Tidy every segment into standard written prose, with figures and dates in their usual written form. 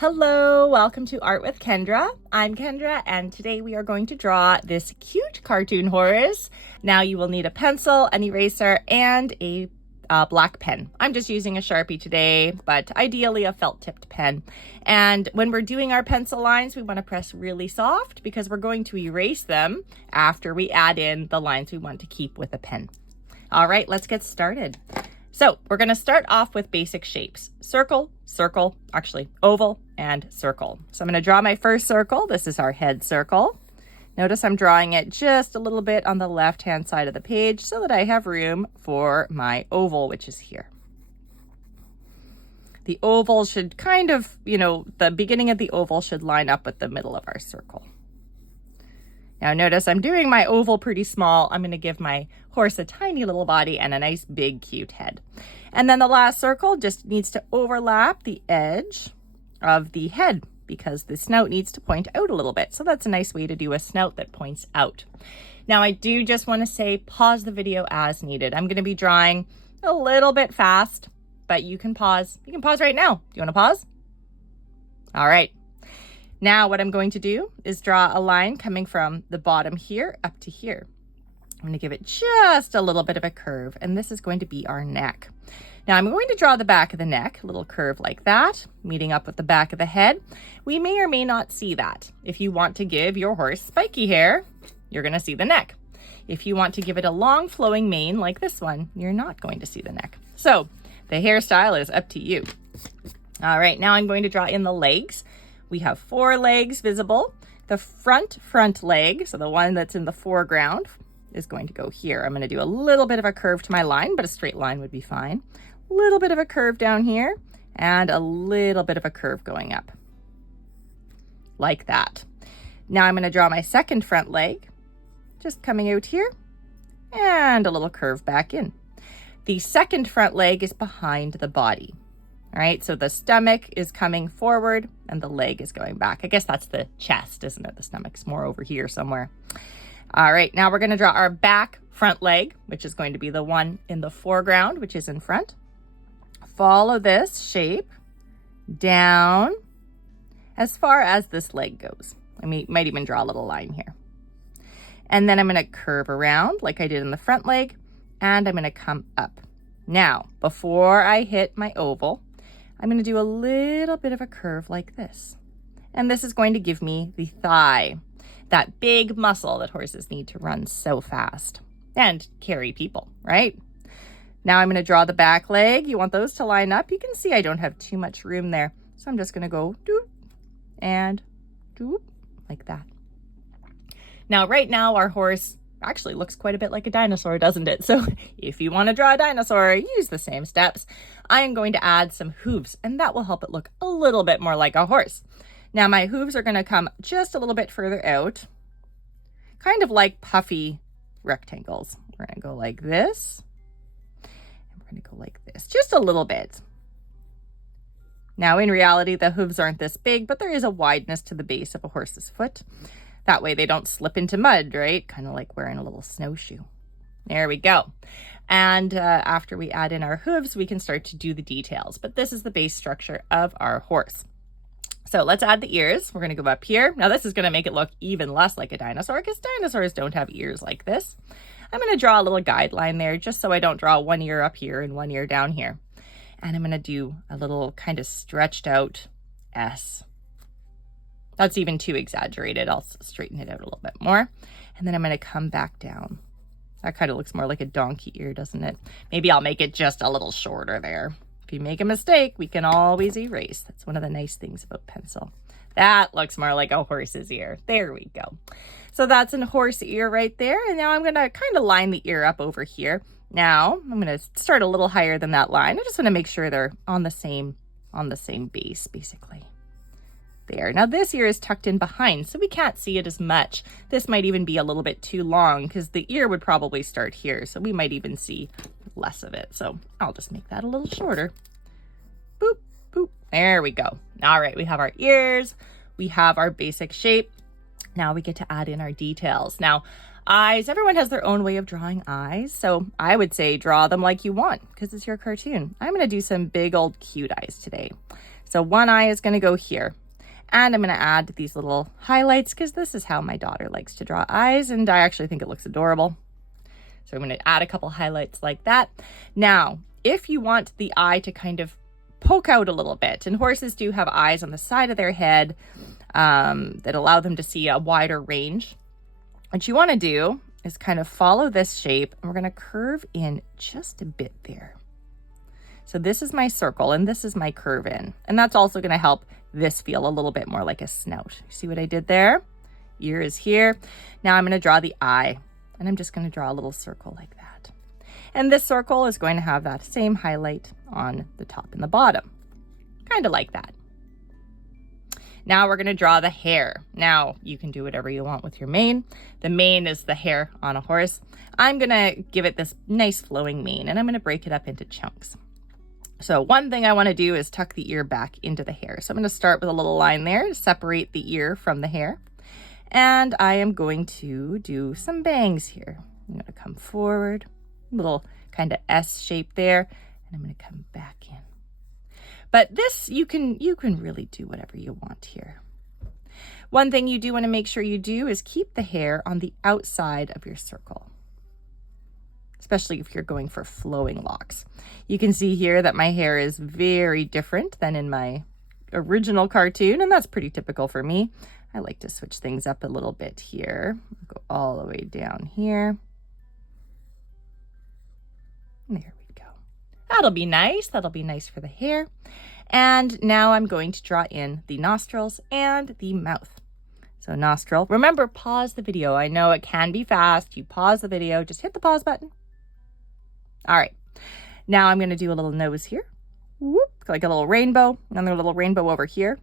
Hello, welcome to Art with Kendra. I'm Kendra, and today we are going to draw this cute cartoon horse. Now you will need a pencil, an eraser, and a black pen. I'm just using a Sharpie today, but ideally a felt-tipped pen. And when we're doing our pencil lines, we want to press really soft because we're going to erase them after we add in the lines we want to keep with a pen. All right, let's get started. So we're going to start off with basic shapes: circle, circle, actually oval and circle. So I'm going to draw my first circle. This is our head circle. Notice I'm drawing it just a little bit on the left-hand side of the page so that I have room for my oval, which is here. The oval should kind of, the beginning of the oval should line up with the middle of our circle. Now notice I'm doing my oval pretty small. I'm going to give my horse a tiny little body and a nice big cute head. And then the last circle just needs to overlap the edge of the head because the snout needs to point out a little bit. So that's a nice way to do a snout that points out. Now I do just want to say pause the video as needed. I'm going to be drawing a little bit fast, but you can pause. You can pause right now. Do you want to pause? All right. Now what I'm going to do is draw a line coming from the bottom here up to here. I'm going to give it just a little bit of a curve, and this is going to be our neck. Now I'm going to draw the back of the neck, a little curve like that, meeting up with the back of the head. We may or may not see that. If you want to give your horse spiky hair, you're going to see the neck. If you want to give it a long flowing mane like this one, you're not going to see the neck. So the hairstyle is up to you. All right, now I'm going to draw in the legs. We have 4 legs visible. The front leg, so the one that's in the foreground, is going to go here. I'm going to do a little bit of a curve to my line, but a straight line would be fine. A little bit of a curve down here and a little bit of a curve going up. Like that. Now I'm going to draw my second front leg, just coming out here, and a little curve back in. The second front leg is behind the body. All right, so the stomach is coming forward and the leg is going back. I guess that's the chest, isn't it? The stomach's more over here somewhere. All right, now we're going to draw our back front leg, which is going to be the one in the foreground, which is in front. Follow this shape down as far as this leg goes. I might even draw a little line here. And then I'm going to curve around like I did in the front leg, and I'm going to come up. Now, before I hit my oval, I'm going to do a little bit of a curve like this. And this is going to give me the thigh, that big muscle that horses need to run so fast and carry people, right? Now I'm going to draw the back leg. You want those to line up. You can see I don't have too much room there. So I'm just going to go doop and doop like that. Now, right now, our horse actually looks quite a bit like a dinosaur, doesn't it? So if you want to draw a dinosaur, use the same steps. I am going to add some hooves, and that will help it look a little bit more like a horse. Now my hooves are going to come just a little bit further out, kind of like puffy rectangles. We're going to go like this, and we're going to go like this, just a little bit. Now in reality, the hooves aren't this big, but there is a wideness to the base of a horse's foot. That way they don't slip into mud, right? Kind of like wearing a little snowshoe. There we go. And after we add in our hooves, we can start to do the details. But this is the base structure of our horse. So let's add the ears. We're going to go up here. Now this is going to make it look even less like a dinosaur because dinosaurs don't have ears like this. I'm going to draw a little guideline there just so I don't draw one ear up here and one ear down here. And I'm going to do a little kind of stretched out S. That's even too exaggerated. I'll straighten it out a little bit more. And then I'm going to come back down. That kind of looks more like a donkey ear, doesn't it? Maybe I'll make it just a little shorter there. If you make a mistake, we can always erase. That's one of the nice things about pencil. That looks more like a horse's ear. There we go. So that's a horse ear right there. And now I'm going to kind of line the ear up over here. Now I'm going to start a little higher than that line. I just want to make sure they're on the same base, basically. There. Now this ear is tucked in behind, so we can't see it as much. This might even be a little bit too long because the ear would probably start here, so we might even see less of it. So I'll just make that a little shorter. Boop, boop. There we go. All right, we have our ears. We have our basic shape. Now we get to add in our details. Now, eyes, everyone has their own way of drawing eyes. So I would say draw them like you want because it's your cartoon. I'm going to do some big old cute eyes today. So one eye is going to go here. And I'm going to add these little highlights because this is how my daughter likes to draw eyes, and I actually think it looks adorable. So I'm going to add a couple highlights like that. Now, if you want the eye to kind of poke out a little bit, and horses do have eyes on the side of their head that allow them to see a wider range, what you want to do is kind of follow this shape, and we're going to curve in just a bit there. So this is my circle, and this is my curve in, and that's also going to help this feel a little bit more like a snout. See what I did there? Ear is here. Now I'm going to draw the eye, and I'm just going to draw a little circle like that. And this circle is going to have that same highlight on the top and the bottom, kind of like that. Now we're going to draw the hair. Now you can do whatever you want with your mane. The mane is the hair on a horse. I'm going to give it this nice flowing mane, and I'm going to break it up into chunks. So one thing I want to do is tuck the ear back into the hair. So I'm going to start with a little line there to separate the ear from the hair. And I am going to do some bangs here. I'm going to come forward, little kind of S shape there, and I'm going to come back in. But this, you can really do whatever you want here. One thing you do want to make sure you do is keep the hair on the outside of your circle, especially if you're going for flowing locks. You can see here that my hair is very different than in my original cartoon, and that's pretty typical for me. I like to switch things up a little bit here. Go all the way down here. There we go. That'll be nice. That'll be nice for the hair. And now I'm going to draw in the nostrils and the mouth. So nostril, remember, pause the video. I know it can be fast. You pause the video, just hit the pause button. All right, now I'm going to do a little nose here, whoop, like a little rainbow, another little rainbow over here,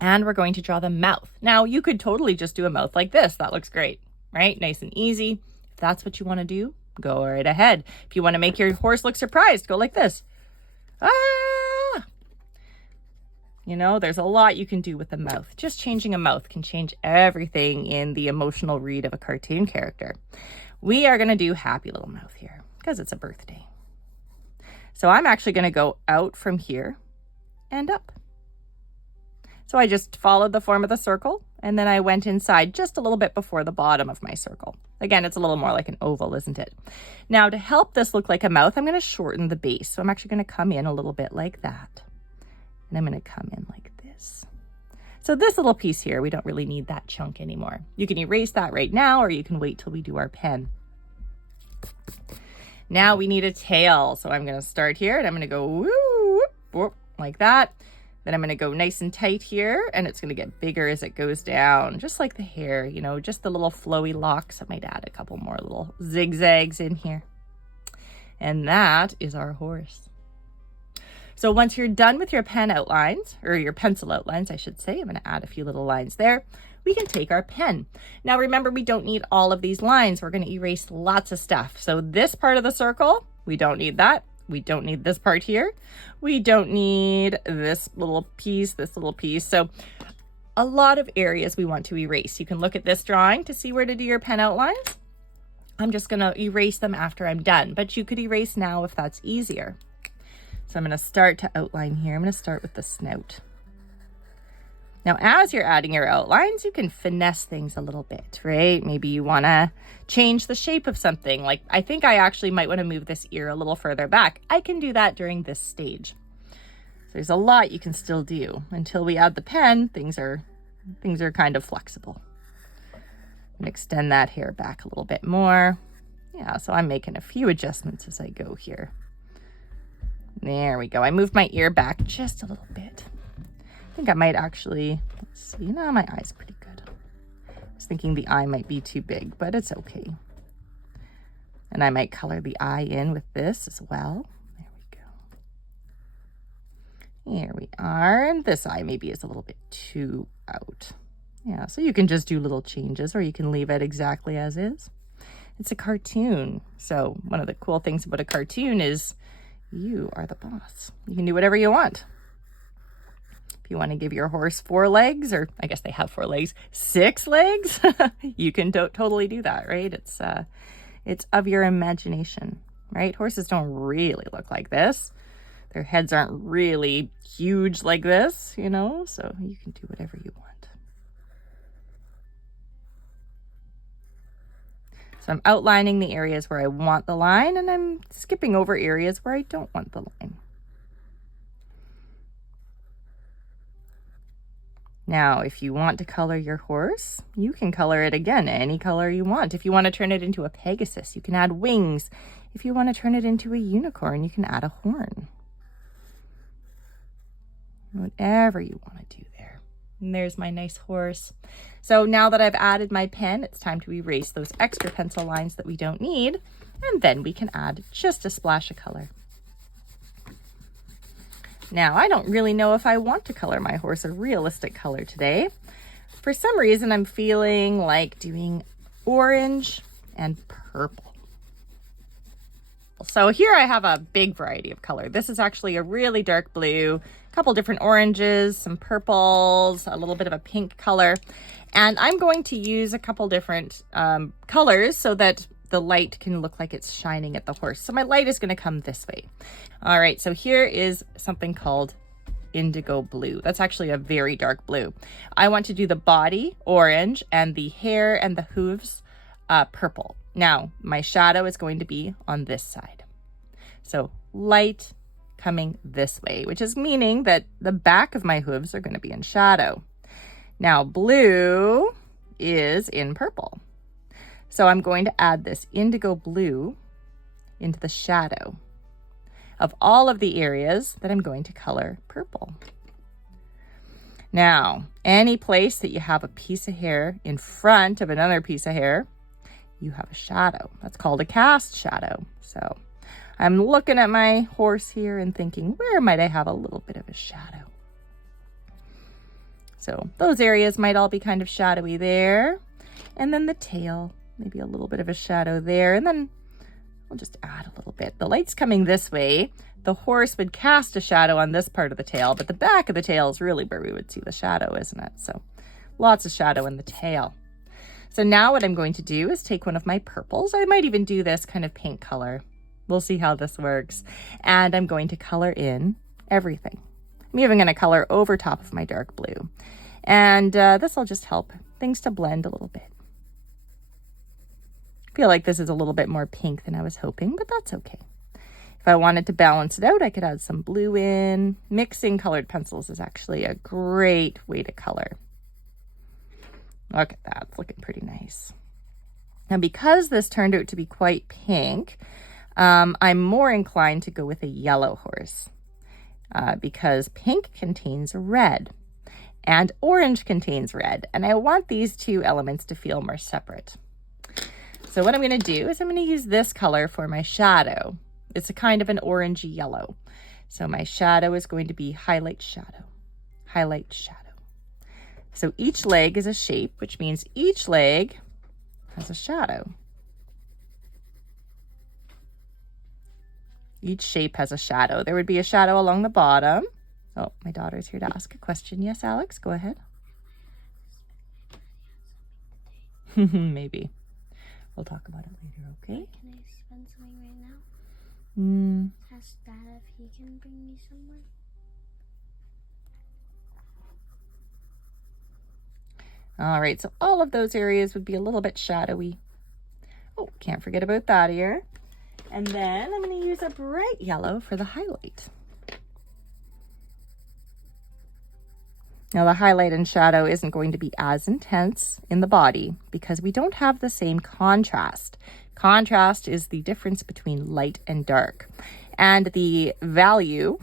and we're going to draw the mouth. Now, you could totally just do a mouth like this. That looks great, right? Nice and easy. If that's what you want to do, go right ahead. If you want to make your horse look surprised, go like this. Ah! You know, there's a lot you can do with the mouth. Just changing a mouth can change everything in the emotional read of a cartoon character. We are going to do happy little mouth here, because it's a birthday. So I'm actually going to go out from here and up. So I just followed the form of the circle, and then I went inside just a little bit before the bottom of my circle. Again, it's a little more like an oval, isn't it? Now, to help this look like a mouth, I'm going to shorten the base. So I'm actually going to come in a little bit like that. And I'm going to come in like this. So this little piece here, we don't really need that chunk anymore. You can erase that right now, or you can wait till we do our pen. Now we need a tail. So I'm going to start here, and I'm going to go woo, whoop, like that. Then I'm going to go nice and tight here, and it's going to get bigger as it goes down, just like the hair, you know, just the little flowy locks. I might add a couple more little zigzags in here. And that is our horse. So once you're done with your pen outlines, or your pencil outlines, I should say, I'm going to add a few little lines there. We can take our pen. Now remember, we don't need all of these lines. We're going to erase lots of stuff. So this part of the circle, we don't need that. We don't need this part here. We don't need this little piece, this little piece. So a lot of areas we want to erase. You can look at this drawing to see where to do your pen outlines. I'm just going to erase them after I'm done, but you could erase now if that's easier. So I'm going to start to outline here. I'm going to start with the snout. Now, as you're adding your outlines, you can finesse things a little bit, right? Maybe you want to change the shape of something. Like, I think I actually might want to move this ear a little further back. I can do that during this stage. So there's a lot you can still do. Until we add the pen, things are kind of flexible. And extend that hair back a little bit more. Yeah, so I'm making a few adjustments as I go here. There we go. I moved my ear back just a little bit. I think I might actually, let's see, no, my eye's pretty good. I was thinking the eye might be too big, but it's okay. And I might color the eye in with this as well. There we go. Here we are. And this eye maybe is a little bit too out. Yeah, so you can just do little changes, or you can leave it exactly as is. It's a cartoon. So one of the cool things about a cartoon is you are the boss. You can do whatever you want. If you want to give your horse 4 legs, or I guess they have 4 legs, 6 legs, you can totally do that, right? It's of your imagination, right? Horses don't really look like this. Their heads aren't really huge like this, you know, so you can do whatever you want. So I'm outlining the areas where I want the line, and I'm skipping over areas where I don't want the line. Now, if you want to color your horse, you can color it again any color you want. If you want to turn it into a Pegasus, you can add wings. If you want to turn it into a unicorn, you can add a horn. Whatever you want to do there. And there's my nice horse. So now that I've added my pen, it's time to erase those extra pencil lines that we don't need. And then we can add just a splash of color. Now, I don't really know if I want to color my horse a realistic color today. For some reason, I'm feeling like doing orange and purple. So here I have a big variety of color. This is actually a really dark blue, a couple different oranges, some purples, a little bit of a pink color. And I'm going to use a couple different colors so that the light can look like it's shining at the horse. So my light is going to come this way. All right, so here is something called indigo blue. That's actually a very dark blue. I want to do the body orange and the hair and the hooves purple. Now, my shadow is going to be on this side. So light coming this way, which is meaning that the back of my hooves are going to be in shadow. Now, blue is in purple. So I'm going to add this indigo blue into the shadow of all of the areas that I'm going to color purple. Now, any place that you have a piece of hair in front of another piece of hair, you have a shadow. That's called a cast shadow. So I'm looking at my horse here and thinking, where might I have a little bit of a shadow? So those areas might all be kind of shadowy there. And then the tail, maybe a little bit of a shadow there. And then we'll just add a little bit. The light's coming this way. The horse would cast a shadow on this part of the tail, but the back of the tail is really where we would see the shadow, isn't it? So lots of shadow in the tail. So now what I'm going to do is take one of my purples. I might even do this kind of pink color. We'll see how this works. And I'm going to color in everything. I'm even going to color over top of my dark blue. And this will just help things to blend a little bit. I feel like this is a little bit more pink than I was hoping, but that's okay. If I wanted to balance it out, I could add some blue in. Mixing colored pencils is actually a great way to color. Look at that, it's looking pretty nice. Now, because this turned out to be quite pink, I'm more inclined to go with a yellow horse because pink contains red and orange contains red, and I want these two elements to feel more separate. So what I'm going to do is I'm going to use this color for my shadow. It's a kind of an orangey yellow. So my shadow is going to be highlight shadow, highlight shadow. So each leg is a shape, which means each leg has a shadow. Each shape has a shadow. There would be a shadow along the bottom. Oh, my daughter's here to ask a question. Yes, Alex, go ahead. Maybe. We'll talk about it later, okay? Can I spend something right now? Ask Dad if he can bring me somewhere. All right, so all of those areas would be a little bit shadowy. Oh, can't forget about that ear. And then I'm going to use a bright yellow for the highlight. Now the highlight and shadow isn't going to be as intense in the body because we don't have the same contrast. Contrast is the difference between light and dark. And the value,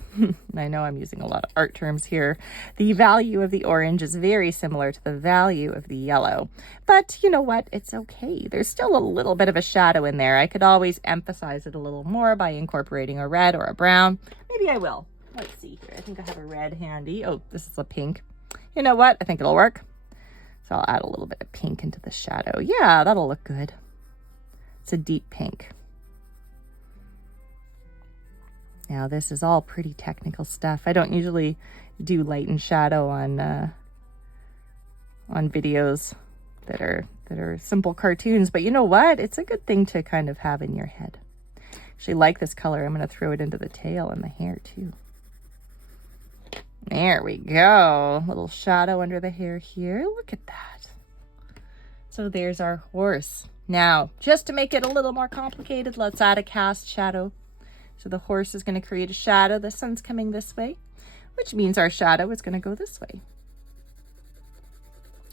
I know I'm using a lot of art terms here, the value of the orange is very similar to the value of the yellow. But you know what? It's okay. There's still a little bit of a shadow in there. I could always emphasize it a little more by incorporating a red or a brown. Maybe I will. Let's see here. I think I have a red handy. Oh, this is a pink. You know what? I think it'll work. So I'll add a little bit of pink into the shadow. Yeah, that'll look good. It's a deep pink. Now this is all pretty technical stuff. I don't usually do light and shadow on videos that are simple cartoons, but you know what? It's a good thing to kind of have in your head. Actually like this color. I'm going to throw it into the tail and the hair too. There we go. Little shadow under the hair here. Look at that. So there's our horse. Now, just to make it a little more complicated, let's add a cast shadow. So the horse is going to create a shadow. The sun's coming this way, which means our shadow is going to go this way.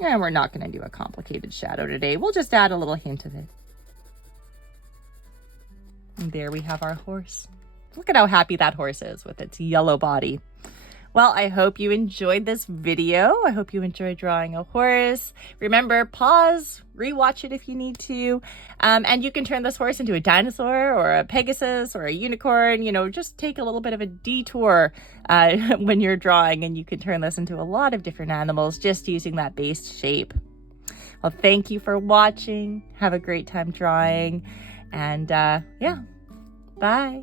And we're not going to do a complicated shadow today. We'll just add a little hint of it. And there we have our horse. Look at how happy that horse is with its yellow body. Well, I hope you enjoyed this video. I hope you enjoyed drawing a horse. Remember, pause, rewatch it if you need to. And you can turn this horse into a dinosaur or a Pegasus or a unicorn. You know, just take a little bit of a detour when you're drawing, and you can turn this into a lot of different animals just using that base shape. Well, thank you for watching. Have a great time drawing. And yeah, bye.